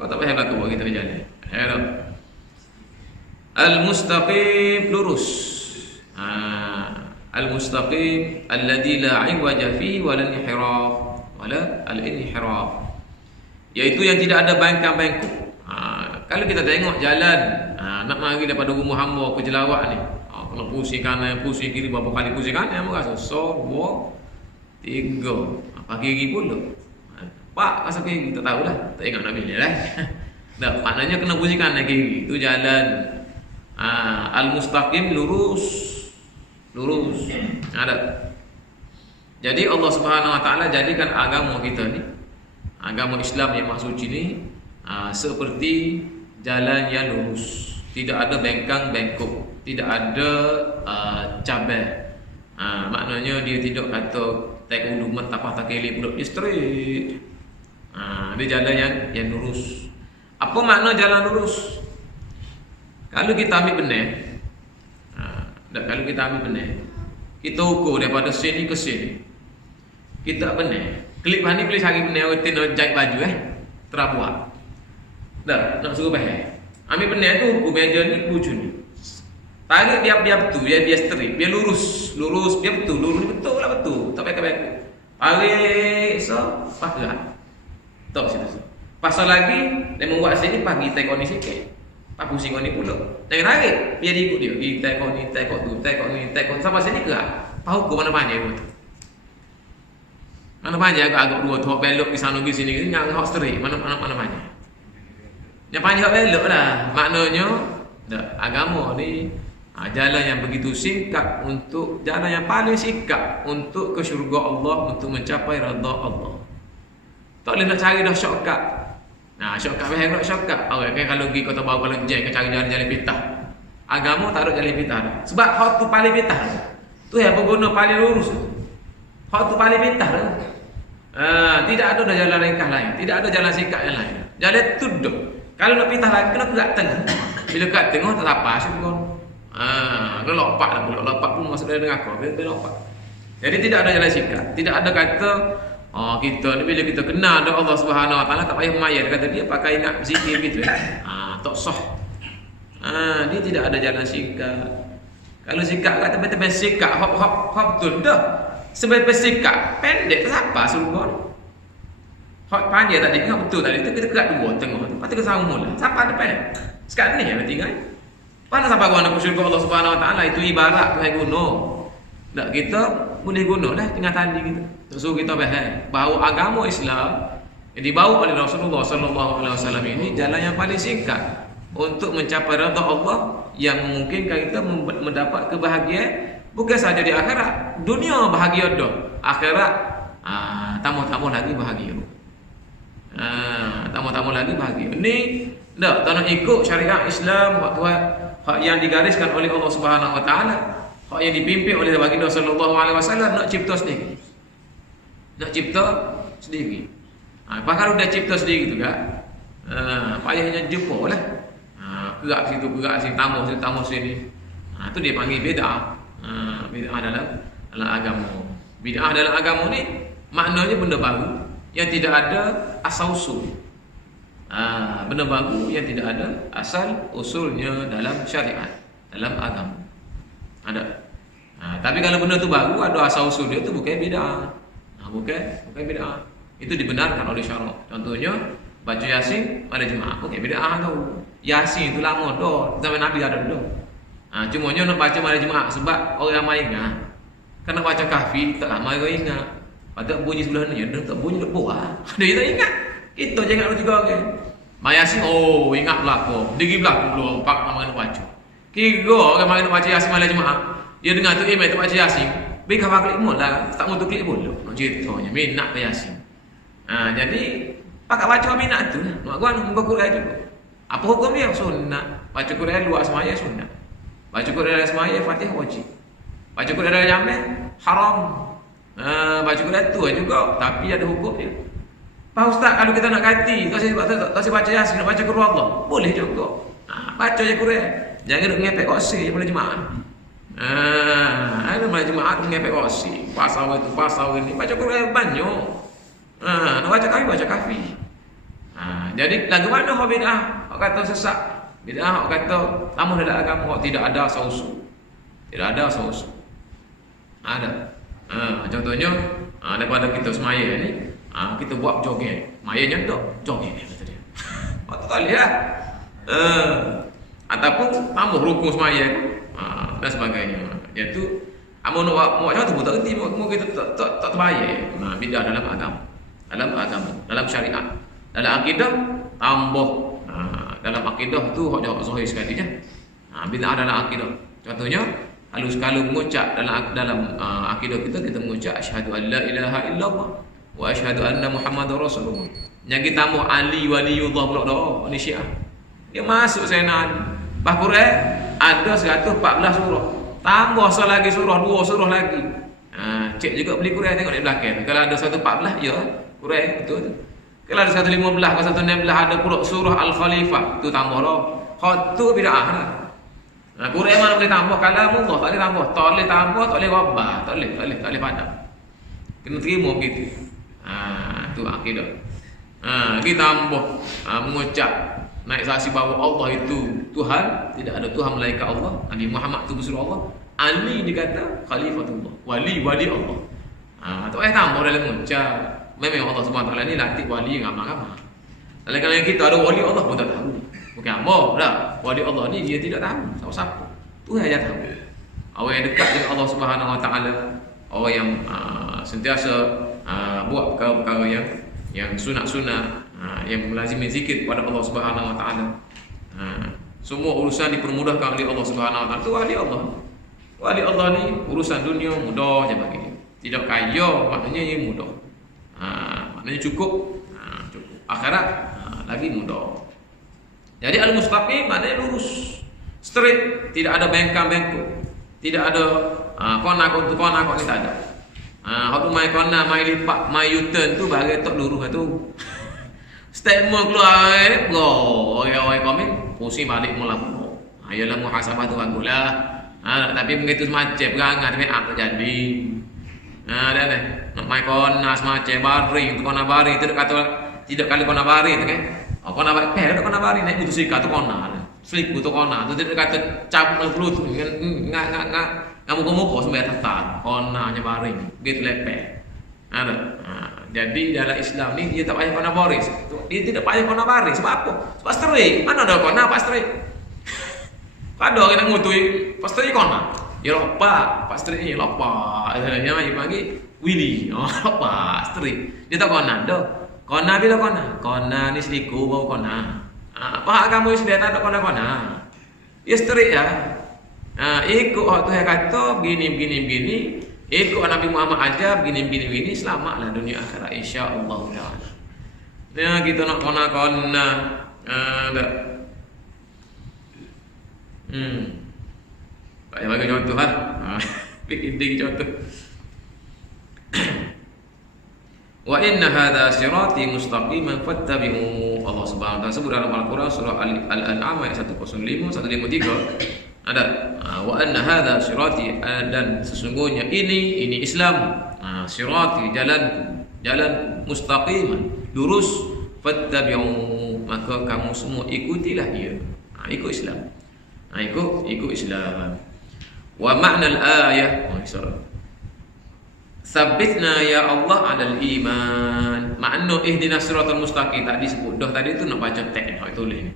Kau tak payah berlaku buat kita berjalan. Al-mustaqim lurus. Al-mustaqim alladzi la 'iwaja fi wa la inhiraf wala al-inhiraf. Iaitu yang tidak ada bangkang-bangkuk. Kalau kita tengok jalan nak mari daripada rumah hamba ke Jelawak ni. Kalau pusing kanan, pusing kiri, berapa kali pusing kanan yang rasa 1, 2, 3. Pagi kiri pula. Pak, masa kiri tak tahulah. Tak ingat nak pilih lah. Maknanya kena pusing kanan kiri. Itu jalan. Al-mustaqim lurus. Ada. Jadi Allah Subhanahu Wa Taala jadikan agama kita ni, agama Islam yang maha suci ni, seperti jalan yang lurus. Tidak ada bengkang-bengkok, tidak ada cabai. Maknanya dia tidak kata tak ulu mentapah tak kelip pula, dia straight. Dia jalan yang lurus. Apa makna jalan lurus? Kalau kita ambil benar, kalau kita ambil benar, kita ukur daripada sini ke sini, kita benar. Klip ni boleh cari benar rutin jahit baju terabuak. Dah nak suruh bahaya. Ambil benar tu ukur meja ni baju ni. Tarik biar betul, biar straight, biar lurus, biar betul, betul lah betul. Tak payah. Tarik pakai. Tak situ. Pasal lagi dia membuat sini pagi tekon ni sikit. Pak pusing ni pula. Jangan tarik, biar dia ikut dia. Pergi tekon ni, tekon tu, tekon sampai sini gerak. Tahu ke mana panjang tu? Mana panjang agak dua tu belok di sana di sini yang hot straight, mana panjang. Yang panjang belok dah. Maknanya agama ni jalan yang begitu singkat untuk jalan yang paling singkat untuk ke syurga Allah, untuk mencapai redha Allah. Tak boleh nak cari dah shortcut. Shortcut bahaya shortcut. Okey, kalau pergi kota baru kalau jeng cari jalan pitah. Agama tak ada jalan pitah dah. Sebab hak tu paling pitah. Tu yang pengguna paling lurus. Hak tu paling pitah dah. Tidak ada dah jalan ringkas lain, tidak ada jalan singkat yang lain. Jalan tu dah. Kalau nak pitah lagi kena kerat tengah. Bila kerat tengah tak apa syurga. Kena lompat dah pula. Lompat pun masuk dalam neraka. Bila lompat. Jadi tidak ada jalan singkat. Tidak ada kata kita ni bila kita kenal dah Allah Subhanahu Wa Taala tak payah memayar. Kata dia pakai ingat zikir gitu tak sah. Dia tidak ada jalan singkat. Kalau singkat kata betul-betul singkat hop betul dah. Sebab singkat pendek tak apa surga. Hop panjang tadi ingat betul tadi kita kerat dua tengah tu. Lepas tu sama mula. Sampai depan. Sekarang ni yang tinggal. Mana sampai guna ke syurga Allah Subhanahu Wa Taala itu ibarat Tuhan guna. Tak kita boleh guna dah tengah tadi kita. So kita faham bahawa agama Islam yang dibawa oleh Rasulullah sallallahu alaihi wasallam ini jalan yang paling singkat untuk mencapai redha Allah yang memungkinkan kita mendapat kebahagiaan bukan saja di akhirat. Dunia bahagia dah, akhirat tambah lagi bahagia. Tambah-tambah lagi bahagia. Ini tak nak ikut syariat Islam hak yang digariskan oleh Allah Subhanahu wa taala, hak yang dipimpin oleh baginda sallallahu alaihi wasallam, nak cipta sendiri. Nak cipta sendiri. Kalau dah cipta sendiri tu kan, payahnya jumpa lah. Gerak situ, gerak sini, tambah sini. Tu dia panggil bid'ah. Bid'ah dalam agama. Bid'ah dalam agama ni maknanya benda baru yang tidak ada asal usul. Benda baru yang tidak ada asal usulnya dalam syariat, dalam agama. Ada. Tapi kalau benda tu baru ada asal usul dia tu bukan bid'ah. Bukan bid'ah. Itu dibenarkan oleh syarak. Contohnya baca Yasin pada jemaah. Bukan bid'ah tu. Yasin tu lama dah. Zaman Nabi ada dah. Cumanya nak baca pada jemaah sebab orang ramai ingat. Kena baca kahfi tak ramai orang ingat. Patut bunyi sebelah ni, dia tak bunyi lepo dia tak ingat. Kita jangan juga orang. Yasin ingat belako. Digi belako belum pak nama nak baca. Kira orang mai nak baca Yasin pada jemaah. Dia dengar tu imam tak baca Yasin. Bi khabar klik mula, tak mau tu klik pun. Nak ceritanya minat ke Yasin. Jadi pakai baca minat tu lah. Nak gua nak Quran juga. Apa hukum dia? Sunnah. Baca Quran luar semaya sunnah. Baca Quran dalam semaya Fatihah wajib. Baca Quran dalam jamak haram. Baca Quran tu juga tapi ada hukum dia. Pak Ustaz, kalau kita nak ganti, tak saya baca Yasin, nak baca Quran Allah, boleh juga. Baca je Quran. Jangan duk ngepek kosi boleh jemaah. Ada mulai jemaah ngepek kosi. Pasal itu, pasal ini. Baca Quran banyak. Nak baca kafi. Jadi lagu mana hak bid'ah? Hak kata sesat. Bid'ah hak kata tamu dalam agama tidak ada asal usul. Tidak ada asal usul. Ada. Contohnya daripada kita semaya ni, kita buat joget. Mayanya tak joget kata dia. Tak boleh lah. Ataupun tambah rukun semaya dan sebagainya. Iaitu amun nak buat macam tu pun tak reti, kita tak terbayar. Bid'ah dalam agama. Dalam syariat. Dalam akidah tambah. Dalam akidah tu hak zahir sekali je. Bid'ah dalam akidah. Contohnya kalau mengucap dalam akidah kita mengucap asyhadu an la ilaha illallah wa asyhadu anna muhammadar rasulullah. Yang kita tambah ali waliullah pula dah. Ini Syiah. Dia masuk senan. Quran ada 114 surah. Tambah lagi surah, 2 surah lagi. Cek juga beli Quran tengok di belakang. Kalau ada 114 ya, Quran betul tu. Kalau ada 115 atau 116 ada pula surah Al-Khalifah, tu tambah dah. Hak tu bid'ah lah. Quran mana boleh tambah kalamullah, tak boleh tambah. Tak boleh tambah, tak boleh wabah, tak boleh padam. Kena terima begitu. Tu akidah. Kita tambah mengucap naik saksi bahawa Allah itu Tuhan, tidak ada Tuhan melainkan Allah. Nabi Muhammad itu bersuruh Allah. Ali dikata khalifatullah, wali Allah. Tak payah tambah dalam mengucap. Memang Allah SWT ni latih wali ramai-ramai. Kalau kita ada wali Allah pun tak tahu. Bukan apa dah. Wali Allah ni dia tidak tahu siapa-siapa. Tuhan saja tahu. Orang yang dekat dengan Allah SWT, orang yang sentiasa buat perkara-perkara yang sunat-sunat, yang melazimi zikir kepada Allah Subhanahu Wa Taala. Semua urusan dipermudahkan oleh Allah Subhanahu Wa Taala. Itu wali Allah. Wali Allah ni urusan dunia mudah je bagi dia. Tidak kaya maknanya dia mudah. Maknanya cukup. Akhirat lagi mudah. Jadi al-mustaqim maknanya lurus, straight, tidak ada bengkang-bengkok, tidak ada kona-kona ni tak ada. Waktu main kona, main lipat, main U-turn tu bagi tak lurus tu. Statement keluar orang-orang komen pusing balik mula. Ayalah muhasabah tu baguslah. Tapi begitu semacam perangai tapi tak jadi. Dah nak main kona semacam baring, kona baring tu kata tidak kali kona baring tu kan. Kona baring, kona baring naik motosikal tu kona. Selip tu kona tu tidak kata cabut mulut ngak muka-muka sampai tatar. Konanya baring, gitu lepek. Jadi dalam Islam ni dia tak payah kona baris. Dia tidak payah kona baris. Sebab apa? Sebab strik. Mana ada kona pas strik? Ada orang nak ngutui pas strik kona. Ya lopak, pas strik ni lopak. Dia bagi Willy. Lopak strik. Dia tak kona dah. Kona bila kona? Kona ni seliku bau kona. Apa kamu sudah tak ada kona-kona? Ya strik ya. Ikut Tuhan kata begini. Ikut Nabi Muhammad ajar begini, selamatlah dunia akhirat insya-Allah taala. Ya kita nak kona-kona. Tak. Tak payah bagi contoh lah. Bikin contoh. Wa inna hadha sirati mustaqiman fattabi'u. Allah Subhanahu wa taala sebut dalam Al-Qur'an surah Al-An'am ayat 105 153 ada wa anna hadha sirati, dan sesungguhnya ini Islam. Sirati jalan mustaqiman, lurus, fattabi'u, maka kamu semua ikutilah dia. Ikut Islam. Ikut Islam. Wa makna al-ayah, Sabitna ya Allah alal iman. Makna ihdinas siratal mustaqim tadi sebut dah tadi tu nak baca teks nak tulis ni.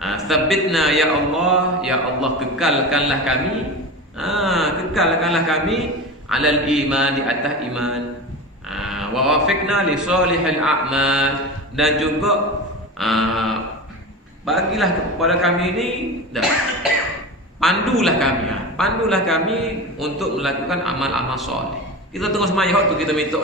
Sabitna ya Allah kekalkanlah kami. Kekalkanlah kami alal iman, di atas iman. Wa wafiqna li salihil a'mal, dan juga bagilah kepada kami ini pandulah kami untuk melakukan amal-amal soleh. Kita tengah semaya tu kita minta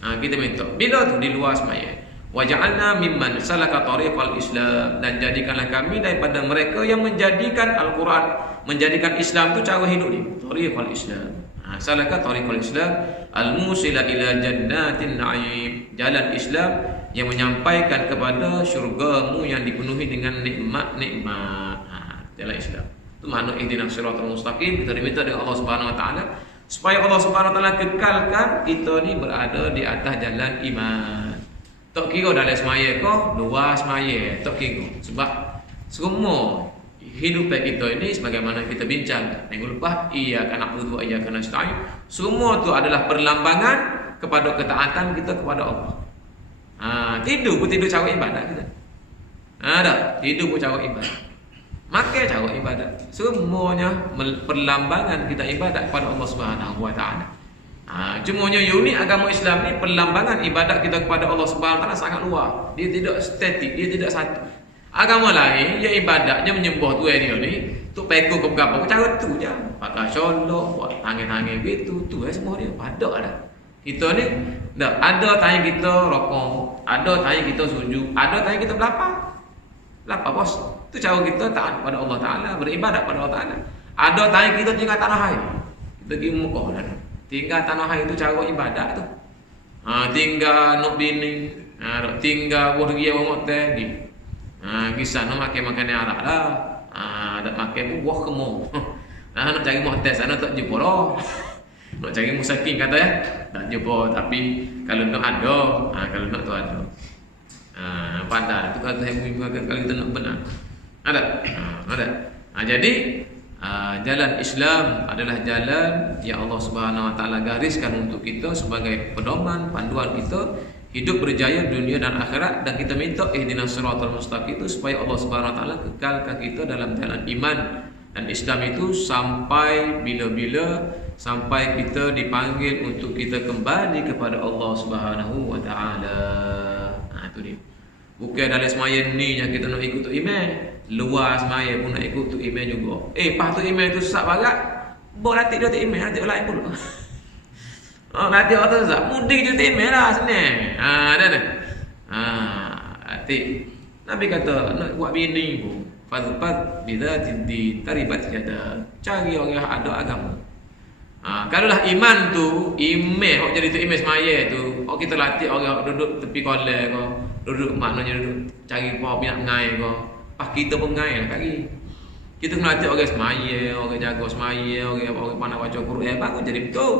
kita minta. Bila tu di luar semaya. Waja'alna mimman salaka tariqal Islam, dan jadikanlah kami daripada mereka yang menjadikan Al-Quran, menjadikan Islam tu cara hidup ni. Tariqal Islam. Salaka tariqal Islam al-musila ila jannatin na'im. Jalan Islam yang menyampaikan kepada syurgamu yang dipenuhi dengan nikmat-nikmat. Jalan Islam. Itu makna ihdinas siratal mustaqim. Kita diminta dengan Allah Subhanahu wa taala supaya Allah Subhanahu wa taala kekalkan kita ni berada di atas jalan iman. Tak kira dalam semaya ke luar semaya, tak kira. Sebab semua hidup kita ini sebagaimana kita bincang minggu lepas, iyyaka na'budu wa iyyaka nasta'in, semua tu adalah perlambangan kepada ketaatan kita kepada Allah. Tidur pun tidur cara ibadat kita. Tidur pun cara ibadat. Makan cara ibadat. Semuanya perlambangan kita ibadat kepada Allah Subhanahu wa taala. Cumanya unik agama Islam ni, perlambangan ibadat kita kepada Allah Subhanahu wa taala sangat luar. Dia tidak statik, dia tidak satu. Agama lain yang ibadatnya menyembah Tuhan dia ni, tu pekor ke berapa cara tu je. Pakai syolok, buat tangan-tangan gitu, tu semua dia padak dah. Kita ni dah ada tanya kita rokok, ada tanya kita sujud, ada tanya kita berlapar. Lapar bos. Tu cara kita taat kepada Allah Taala, beribadat kepada Allah Taala. Ada tanya kita tinggal tanah air. Kita pergi Mekah dah. Tinggal tanah air tu cara ibadat tu. Tinggal nak bini, tinggal buah dia orang hotel di. Kisah nak makan makanan Arab lah. Tak makan pun buah kemo. Nak cari hotel sana tak jumpa lah. Nak cari musakin kata ya, tak jumpa. Tapi kalau nak ada, kalau nak tu ada. Padahal tu kata kalau kita nak benar. Ada. Jadi jalan Islam adalah jalan yang Allah Subhanahu wa taala gariskan untuk kita sebagai pedoman, panduan kita hidup berjaya dunia dan akhirat, dan kita minta ihdinas siratal mustaqim itu supaya Allah Subhanahu wa taala kekalkan kita dalam jalan iman dan Islam itu sampai bila-bila, sampai kita dipanggil untuk kita kembali kepada Allah Subhanahu wa taala. Itu dia. Bukan dalam semaya ni yang kita nak ikut tu iman, luar semaya pun nak ikut tu iman juga. Pas tu iman tu sesat barat, boleh latih dia tu iman, latih lain pula. Latih orang tu sesat, mudik je tu iman lah senang. Latih. Nabi kata nak buat bini pun, fadfad bidzatid taribat yada. Cari orang yang ada agama. Kalaulah iman tu, iman hok jadi tu iman semaya tu, kita latih orang duduk tepi kolej ke, duduk maknanya duduk cari apa nak ngai ke. Pas kita pun ngai lah kaki. Kita kena latih orang semaya, orang jaga semaya, orang pandai baca Quran, bagus jadi betul.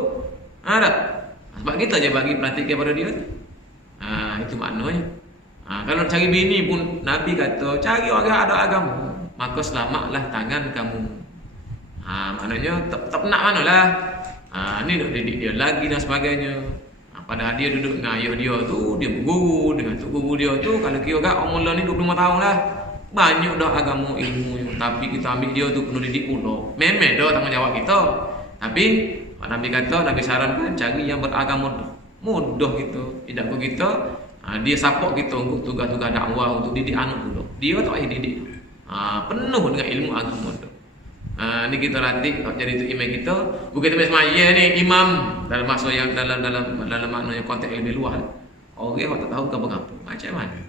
Tak? Sebab kita je bagi pelatih kepada dia tu. Itu maknanya. Kalau nak cari bini pun Nabi kata cari orang yang ada agama, maka selamatlah tangan kamu. Maknanya tak nak manalah. Ni nak didik dia lagi dan sebagainya. Padahal dia duduk dengan ayah dia tu, dia berguru dengan tok guru dia tu. Kalau kira kat umur ni 25 tahun lah, banyak dah agama ilmu. Tapi kita ambil dia tu kena didik pula. Memang dah tanggungjawab kita. Tapi Nabi kata, Nabi sarankan cari yang beragama dah. Mudah gitu. Tidak kau kita, dia support kita untuk tugas-tugas dakwah, untuk didik anak dulu. Dia tak payah didik. Penuh dengan ilmu agama tu. Ni kita latih jadi itu imam kita. Bukan kita semaya ni imam dalam masa yang dalam makna yang konteks lebih luas. Orang tak tahu apa-apa. Macam mana?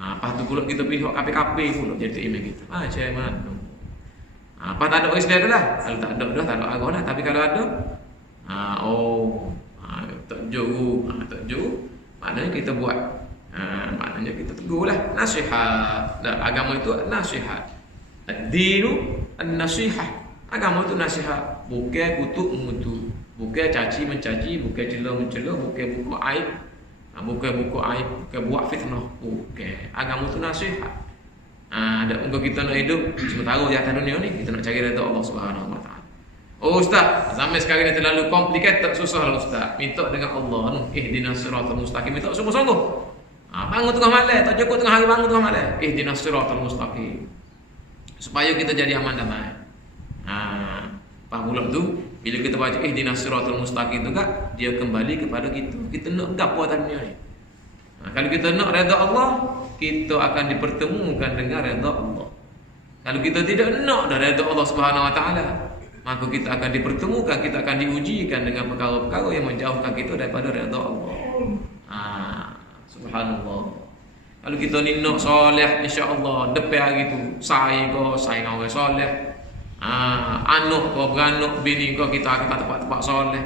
Lepas tu pula kita pergi KPKP pula jadi email kita. Macam mana? Apa tak ada orang Islam dah. Kalau tak ada dah, tak ada agama dah. Tapi kalau ada, tak jauh. Maknanya kita buat. Maknanya kita tegur lah. Nasihat. Agama itu nasihat. Ad-dinu an-nasihah. Agama itu nasihat. Bukan kutuk mengutuk. Bukan caci mencaci. Bukan celah mencela. Bukan buku aib. Bukan buku aib. Bukan buat fitnah. Bukan. Agama itu nasihat. Untuk kita nak hidup sementara di atas dunia ni, kita nak cari redha Allah Subhanahu Wa Taala. Oh Ustaz, sampai sekarang ni terlalu complicated, susah lah Ustaz. Minta dengan Allah, ihdinas siratal mustaqim. Minta sungguh-sungguh. Bangun tengah malam, tak cukup tengah hari bangun tengah malam. Ihdinas siratal mustaqim. Supaya kita jadi aman damai. Pula tu, bila kita baca ihdinas siratal mustaqim tu kan, dia kembali kepada kita. Kita nak gapo atas dunia ni. Kalau kita nak redha Allah, kita akan dipertemukan dengan redha Allah. Kalau kita tidak nak redha Allah Subhanahu Wa Taala, maka kita akan dipertemukan, kita akan diujikan dengan perkara-perkara yang menjauhkan kita daripada redha Allah. Subhanallah. Kalau kita ni nak soleh, insya-Allah depan hari tu sai dengan orang soleh. Anak kau beranak bini kau kita akan tempat-tempat soleh.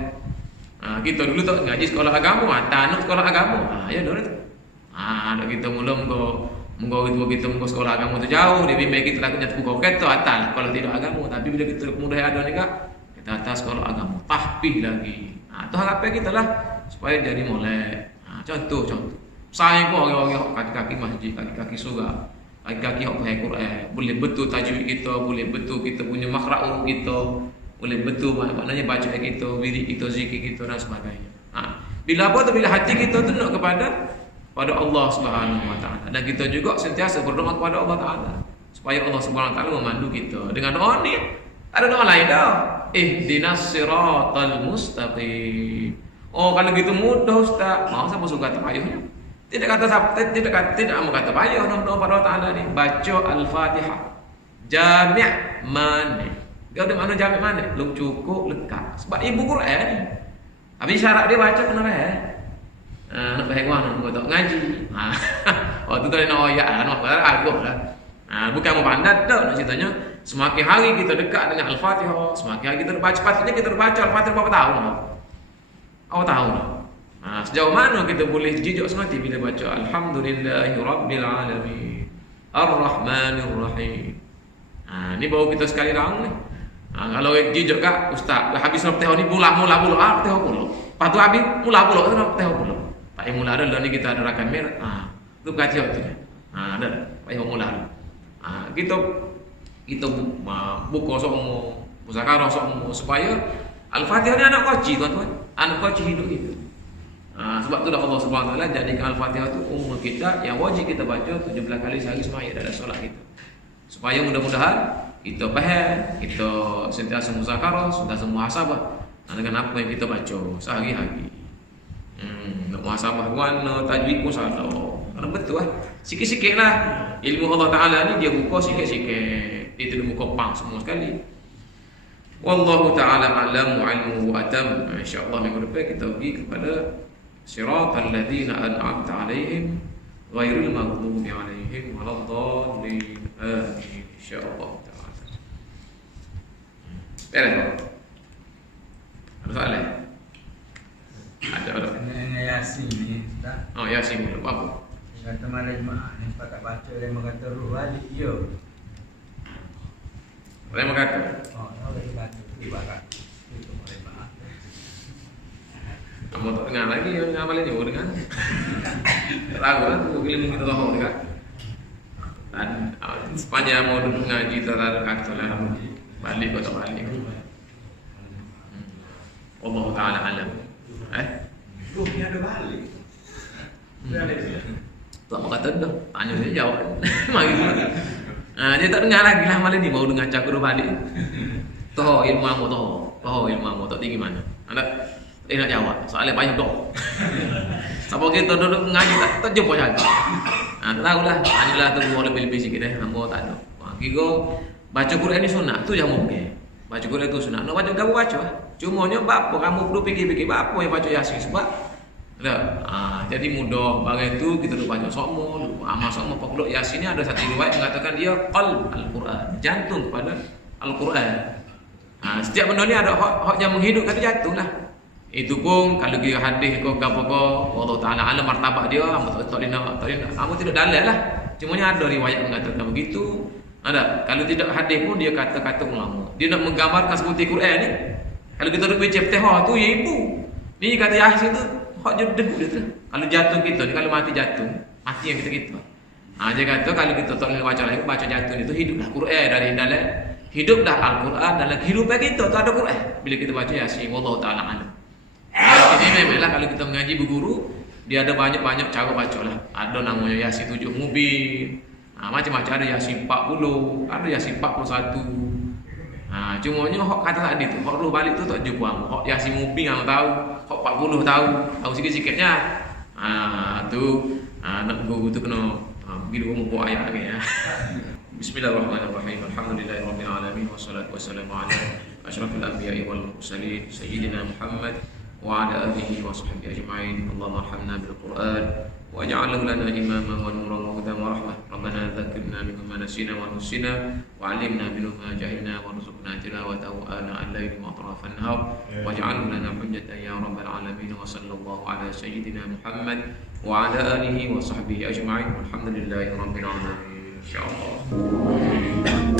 Kita dulu tak ngaji sekolah agama, tak nak sekolah agama. Ya dah tu. Nak kita mula kita sekolah agama tu jauh, dia bimbing kita lakunya terbuka kereta atas kalau tidak agama. Tapi bila kita mudah ada ni kak, kita atas sekolah agama, tahfidz lagi. Tu harapan kita lah supaya jadi molek. Contoh. Saya pun orang-orang kaki-kaki masjid, kaki-kaki surah, kaki-kaki hak faham Quran, boleh betul tajwid kita, boleh betul kita punya makhraj huruf kita, boleh betul maknanya baca kita, wirid kita, zikir kita dan sebagainya. Bila apa tu, bila hati kita tu nak kepada Allah Subhanahu Wa Taala, dan kita juga sentiasa berdoa kepada Allah Taala supaya Allah Subhanahu Wa Taala memandu kita dengan doa ni. Ada doa lain dah. Ihdinas siratal mustaqim. Kalau gitu mudah Ustaz. Mau siapa suka kata payahnya? Tidak mau kata payah doa pada Allah Taala ni. Baca Al-Fatihah. Jami' mana? Kau ada mana jami' mana? Lu cukup lengkap. Sebab ibu Quran ni. Habis syarat dia baca kena nak faham nak tak ngaji. Tu tadi nak ayat nak agak lah. Bukan mau pandai dah nak ceritanya. Semakin hari kita dekat dengan Al-Fatihah, semakin hari kita baca, sepatutnya kita baca Al-Fatihah berapa tahun dah? Awak tahu dah. Sejauh mana kita boleh jijak semati bila baca Alhamdulillahirabbil alamin Ar-Rahmanir Rahim. Ni baru kita sekali round ni. Kalau jijak kak Ustaz, habis Fatihah ni mula Fatihah pula. Lepas tu habis mula Fatihah pula. Pak yang mula dah ni kita ada rakam merah. Tu Fatihah tu. Dah. Pak yang mula. Kita buka semua, muzakarah semua supaya Al-Fatihah ni anak kunci tuan-tuan. Anak kunci hidup kita. Sebab tu dah Allah Subhanahu Wa Taala jadikan Al-Fatihah tu umur kita yang wajib kita baca 17 kali sehari semaya dalam solat kita. Supaya mudah-mudahan kita faham, kita sentiasa muzakarah, sentiasa muhasabah dengan apa yang kita baca sehari-hari. Nak muhasabah warna, tajwid pun salah. Kalau betul lah. Sikit-sikit lah. Ilmu Allah Ta'ala ni dia buka sikit-sikit. Dia tidak buka pang semua sekali. Wallahu ta'ala a'lam wa 'ilmuhu atam. InsyaAllah minggu depan kita pergi kepada siratal ladzina an'amta 'alaihim ghairil maghdubi 'alaihim waladdallin. Amin. InsyaAllah ta'ala. Ada soalan? Ada. Yasin ni tak? Yasin dulu. Apa? Kata malam Jumaat ni tak baca dia kata ruh balik ya. Boleh kata? Boleh baca di barat. Itu boleh maaf. Kamu tak dengar lagi yang ngamal ini, baru dengar. Tahu kan, keliling kita tahu dekat. Dan sepanjang mau duduk ngaji tak kata lah. Balik atau tak balik. Allah Ta'ala alam. Ruhnya ada balik. Tak mau kata dah, tanya dia jawab. Mari dulu. Dia tak dengar lagi lah malam ni, baru dengar cakap dah balik. Tahu ilmu amu tahu ilmu amu tak tinggi mana. Ada dia nak jawab, soalnya banyak dah. Siapa kita duduk ngaji tak jumpa lagi. Tak tahulah, anilah tu lebih-lebih sikit dah, hamba tak ada. Kira baca Quran ni sunat tu yang mungkin. Baca Quran tu sunat. Nak baca kamu baca. Cumanya apa kamu perlu fikir-fikir apa yang baca Yasin sebab Jadi mudah bagai itu kita lupa baca sokmo, amal sokmo pokok Yasin ini ada satu riwayat mengatakan dia qalb Al-Quran, jantung kepada Al-Quran. Setiap benda ni ada hak yang menghidupkan jantung lah. Itu pun kalau dia hadis kau gapo-gapo Allah Taala alam martabat dia, tak lina, kamu tidak dalil lah. Cuma ada riwayat mengatakan begitu. Ada. Kalau tidak hadis pun dia kata-kata ulama. Dia nak menggambarkan seperti Quran ni. Kalau kita nak baca Fatihah tu ya ibu. Ni kata Yasin tu hak je debu dia tu. Kalau jatuh kita ni, kalau mati jatuh, mati yang kita. Dia kata kalau kita tak boleh baca lagi, baca jatuh itu hiduplah Quran dari dalam hiduplah Al-Quran dalam kehidupan kita tu ada Quran. Bila kita baca Yasin, wallahu taala alam. Ini memanglah kalau kita mengaji berguru, dia ada banyak-banyak cara baca lah. Ada namanya Yasin 7 mubin. Macam-macam ada Yasin 40, ada Yasin 41. Cumanya hak kata tadi tu, hak roh balik tu tak jumpa. Hak Yasin mubin yang tahu, hak 40 tahu sikit-sikitnya. Tu nak guru tu kena pergi rumah buat ayat lagi ya. Bismillahirrahmanirrahim. Alhamdulillahirabbil alamin wassalatu wassalamu ala asyrafil anbiya'i wal mursalin sayyidina Muhammad wa ala alihi wa sahbihi ajma'in. Allahumma arhamna bil Qur'an waj'alhu lana imaman wa nuran wa hudan wa rahmah. Rabbana dzakkirna mimma nasina wa nusina wa 'allimna minhu ma jahilna warzuqna tilawatahu ana al-laili wa atrafan nahar waj'alhu lana hujjatan ya rabbal alamin. Wa sallallahu ala sayyidina Muhammad wa ala alihi wa sahbihi ajma'in. Walhamdulillahi rabbil alamin. Insyaallah.